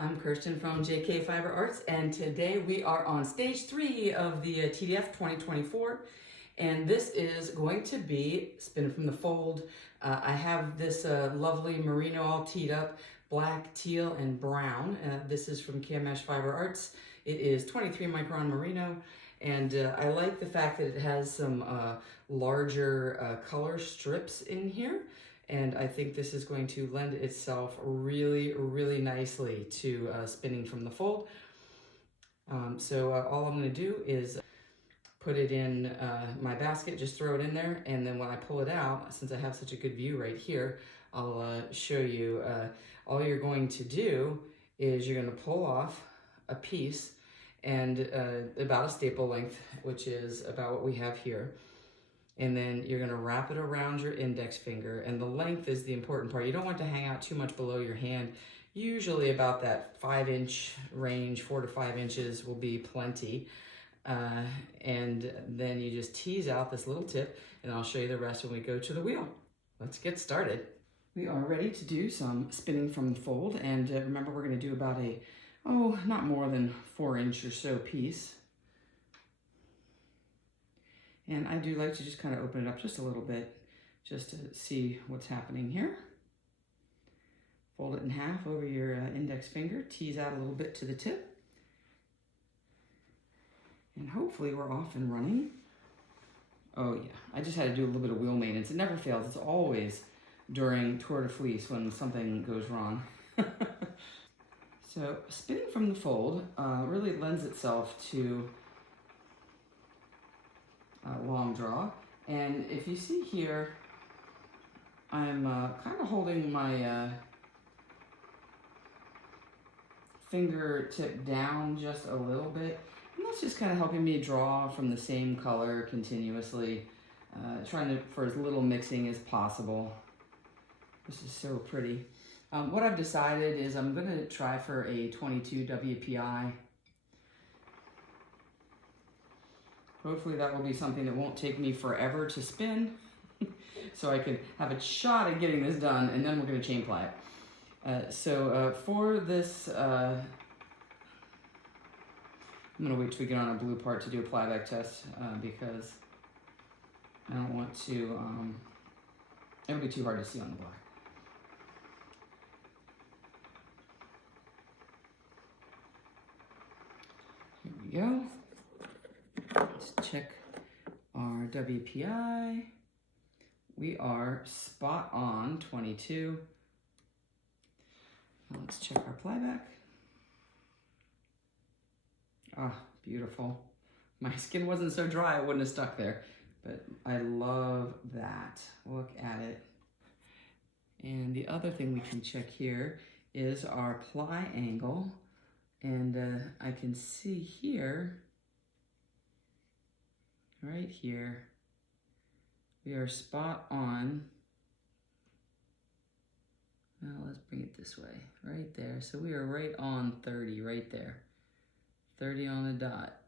I'm Kirsten from JK Fiber Arts, and today we are on stage 3 of the TDF 2024, and this is going to be Spin from the Fold. I have this lovely merino all teed up, black, teal, and brown. This is from KMH Fiber Arts. It is 23 micron merino, and I like the fact that it has some larger color strips in here. And I think this is going to lend itself really, really nicely to spinning from the fold. So all I'm going to do is put it in my basket, just throw it in there, and then when I pull it out, since I have such a good view right here, I'll show you. All you're going to do is you're going to pull off a piece and about a staple length, which is about what we have here. And then you're going to wrap it around your index finger, and the length is the important part. You don't want to hang out too much below your hand. Usually about that 5-inch range, 4 to 5 inches will be plenty. And then you just tease out this little tip, and I'll show you the rest when we go to the wheel. Let's get started. We are ready to do some spinning from the fold, and remember we're going to do about a, not more than 4-inch or so piece. And I do like to just kind of open it up just a little bit, just to see what's happening here. Fold it in half over your index finger, tease out a little bit to the tip. And hopefully we're off and running. Oh yeah, I just had to do a little bit of wheel maintenance. It never fails, it's always during Tour de Fleece when something goes wrong. So spinning from the fold really lends itself to long draw, and if you see here, I'm kind of holding my fingertip down just a little bit, and that's just kind of helping me draw from the same color continuously, trying to for as little mixing as possible. This is so pretty. What I've decided is I'm going to try for a 22 WPI. Hopefully that will be something that won't take me forever to spin, so I can have a shot at getting this done, and then we're going to chain ply it. For this, I'm going to wait till we get on a blue part to do a plyback test, because I don't want to, it'll be too hard to see on the black. Here we go. Let's check our WPI. We are spot on 22. Now let's check our plyback. Ah, beautiful. My skin wasn't so dry, it wouldn't have stuck there, but I love that. Look at it. And the other thing we can check here is our ply angle. And I can see here, right here, we are spot on. Now let's bring it this way, right there. So we are right on 30, right there. 30 on the dot.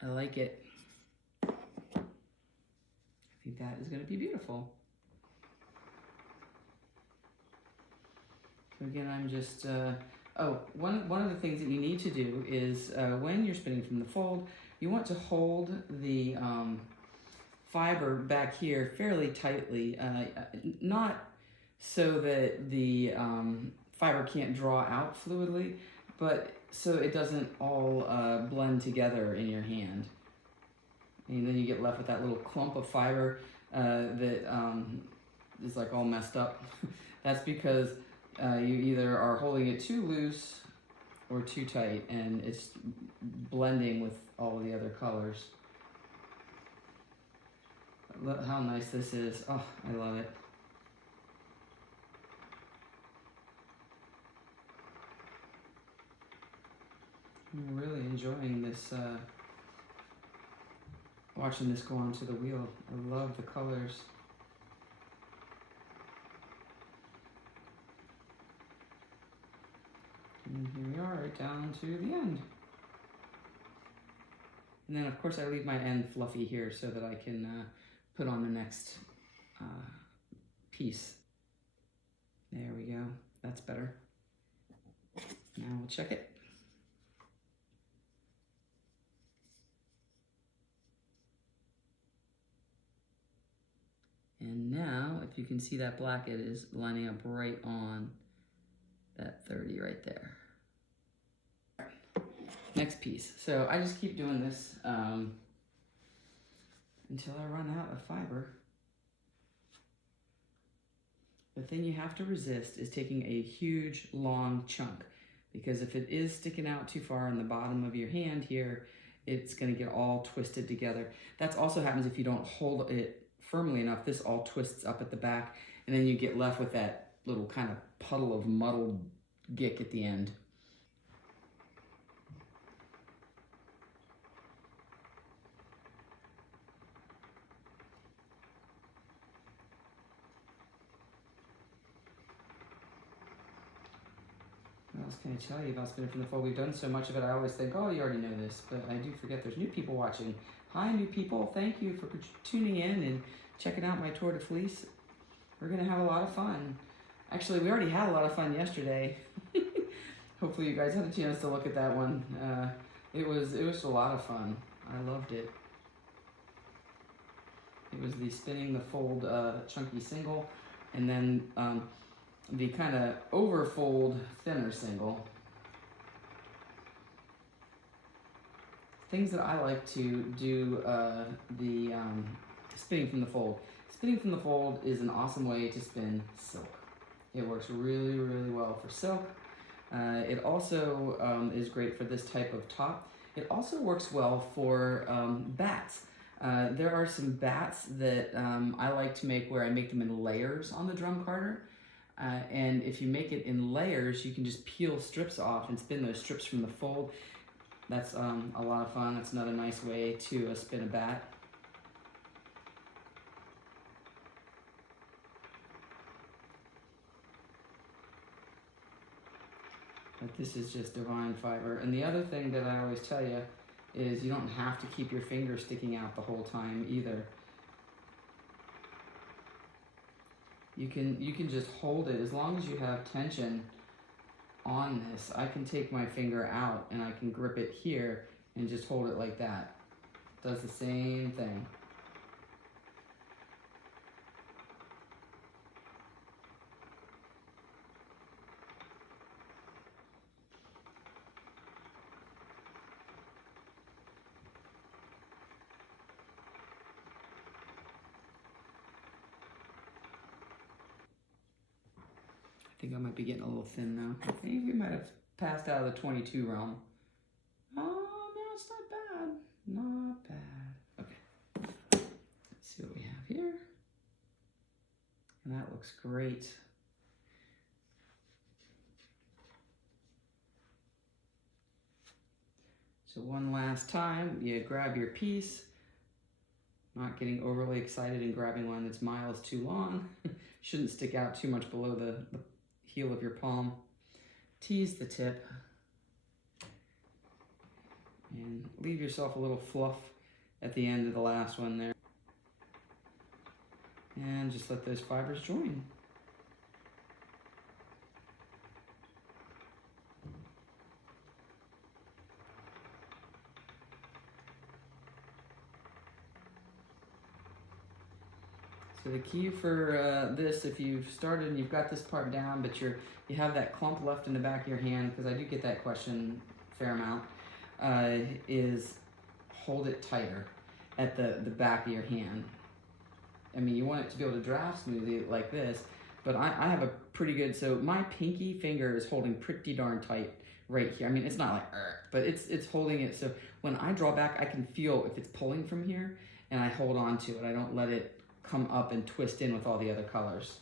I like it. I think that is going to be beautiful. So again, I'm just, one of the things that you need to do is when you're spinning from the fold, you want to hold the fiber back here fairly tightly, not so that the fiber can't draw out fluidly, but so it doesn't all blend together in your hand. And then you get left with that little clump of fiber that is like all messed up. That's because you either are holding it too loose or too tight, and it's blending with all of the other colors. Look how nice this is. Oh, I love it. I'm really enjoying this, watching this go onto the wheel. I love the colors. And here we are, right down to the end. And then of course I leave my end fluffy here so that I can put on the next piece. There we go, that's better. Now we'll check it. And now, if you can see that black, it is lining up right on that 30 right there. Next piece. So I just keep doing this until I run out of fiber. The thing you have to resist is taking a huge, long chunk, because if it is sticking out too far on the bottom of your hand here, it's going to get all twisted together. That also happens if you don't hold it firmly enough. This all twists up at the back, and then you get left with that little kind of puddle of muddled gick at the end. What else can I tell you about spinning from the fold? We've done so much of it, I always think, oh, you already know this, but I do forget there's new people watching. Hi, new people. Thank you for tuning in and checking out my Tour de Fleece. We're going to have a lot of fun. Actually, we already had a lot of fun yesterday. Hopefully you guys had a chance to look at that one. It was a lot of fun. I loved it. It was the spinning the fold chunky single, and then the kind of overfold thinner single. Things that I like to do the spinning from the fold. Spinning from the fold is an awesome way to spin silk. It works really, really well for silk. It also is great for this type of top. It also works well for bats. There are some bats that I like to make where I make them in layers on the drum carder. And if you make it in layers, you can just peel strips off and spin those strips from the fold. That's a lot of fun. That's another nice way to spin a bat. But this is just divine fiber. And the other thing that I always tell you is you don't have to keep your finger sticking out the whole time either. You can just hold it as long as you have tension on this. I can take my finger out and I can grip it here and just hold it like that. Does the same thing. I think I might be getting a little thin now. I think we might have passed out of the 22 realm. Oh, no, it's not bad. Not bad. Okay. Let's see what we have here. And that looks great. So one last time, you grab your piece, not getting overly excited and grabbing one that's miles too long. Shouldn't stick out too much below the heel of your palm. Tease the tip and leave yourself a little fluff at the end of the last one there. And just let those fibers join. So the key for this, if you've started and you've got this part down, but you have that clump left in the back of your hand, because I do get that question a fair amount, is hold it tighter at the back of your hand. I mean, you want it to be able to draft smoothly like this, but I have a pretty good, so my pinky finger is holding pretty darn tight right here. I mean, it's not like, but it's holding it, so when I draw back, I can feel if it's pulling from here, and I hold on to it. I don't let it come up and twist in with all the other colors.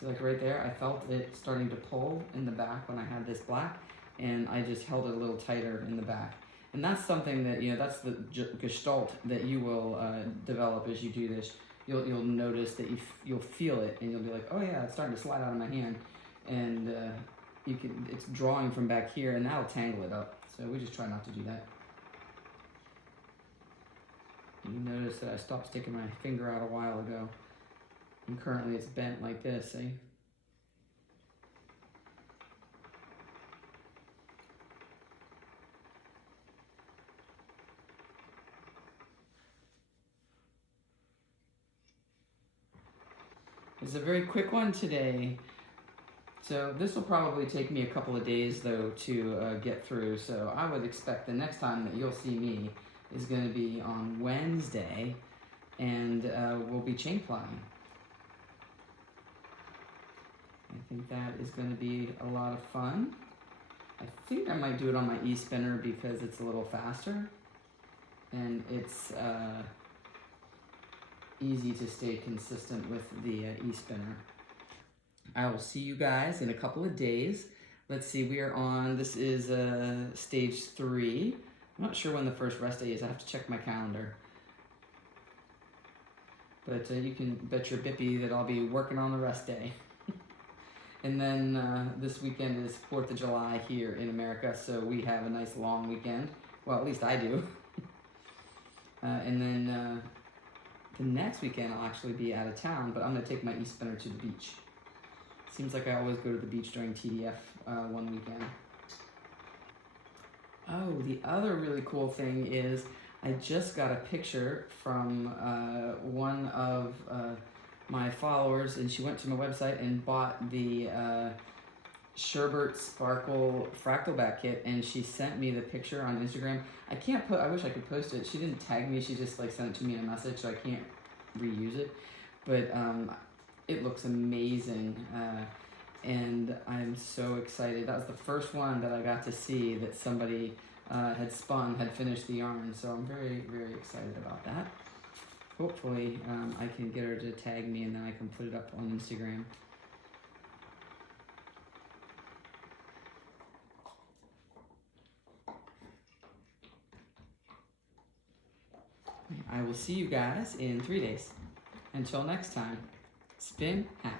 So like right there, I felt it starting to pull in the back when I had this black, and I just held it a little tighter in the back. And that's something that, you know, that's the gestalt that you will develop as you do this. You'll notice that you'll feel it, and you'll be like, oh yeah, it's starting to slide out of my hand, and it's drawing from back here, and that'll tangle it up. So we just try not to do that. You notice that I stopped sticking my finger out a while ago. And currently it's bent like this, see? It's a very quick one today. So this will probably take me a couple of days though to get through. So I would expect the next time that you'll see me is going to be on Wednesday, and we'll be chain plying. I think that is going to be a lot of fun. I think I might do it on my e-spinner because it's a little faster and it's easy to stay consistent with the e-spinner. I will see you guys in a couple of days. Let's see, we are on, this is stage 3. I'm not sure when the first rest day is. I have to check my calendar. But you can bet your bippy that I'll be working on the rest day. And then this weekend is 4th of July here in America, so we have a nice long weekend. Well, at least I do. And then the next weekend I'll actually be out of town, but I'm going to take my e-spinner to the beach. Seems like I always go to the beach during TDF one weekend. Oh, the other really cool thing is I just got a picture from one of my followers, and she went to my website and bought the Sherbert Sparkle Fractal Back Kit, and she sent me the picture on Instagram. I wish I could post it. She didn't tag me, she just like sent it to me in a message, so I can't reuse it. But it looks amazing, and I'm so excited. That was the first one that I got to see that somebody had finished the yarn, so I'm very, very excited about that. Hopefully I can get her to tag me and then I can put it up on Instagram. I will see you guys in 3 days. Until next time, spin happy.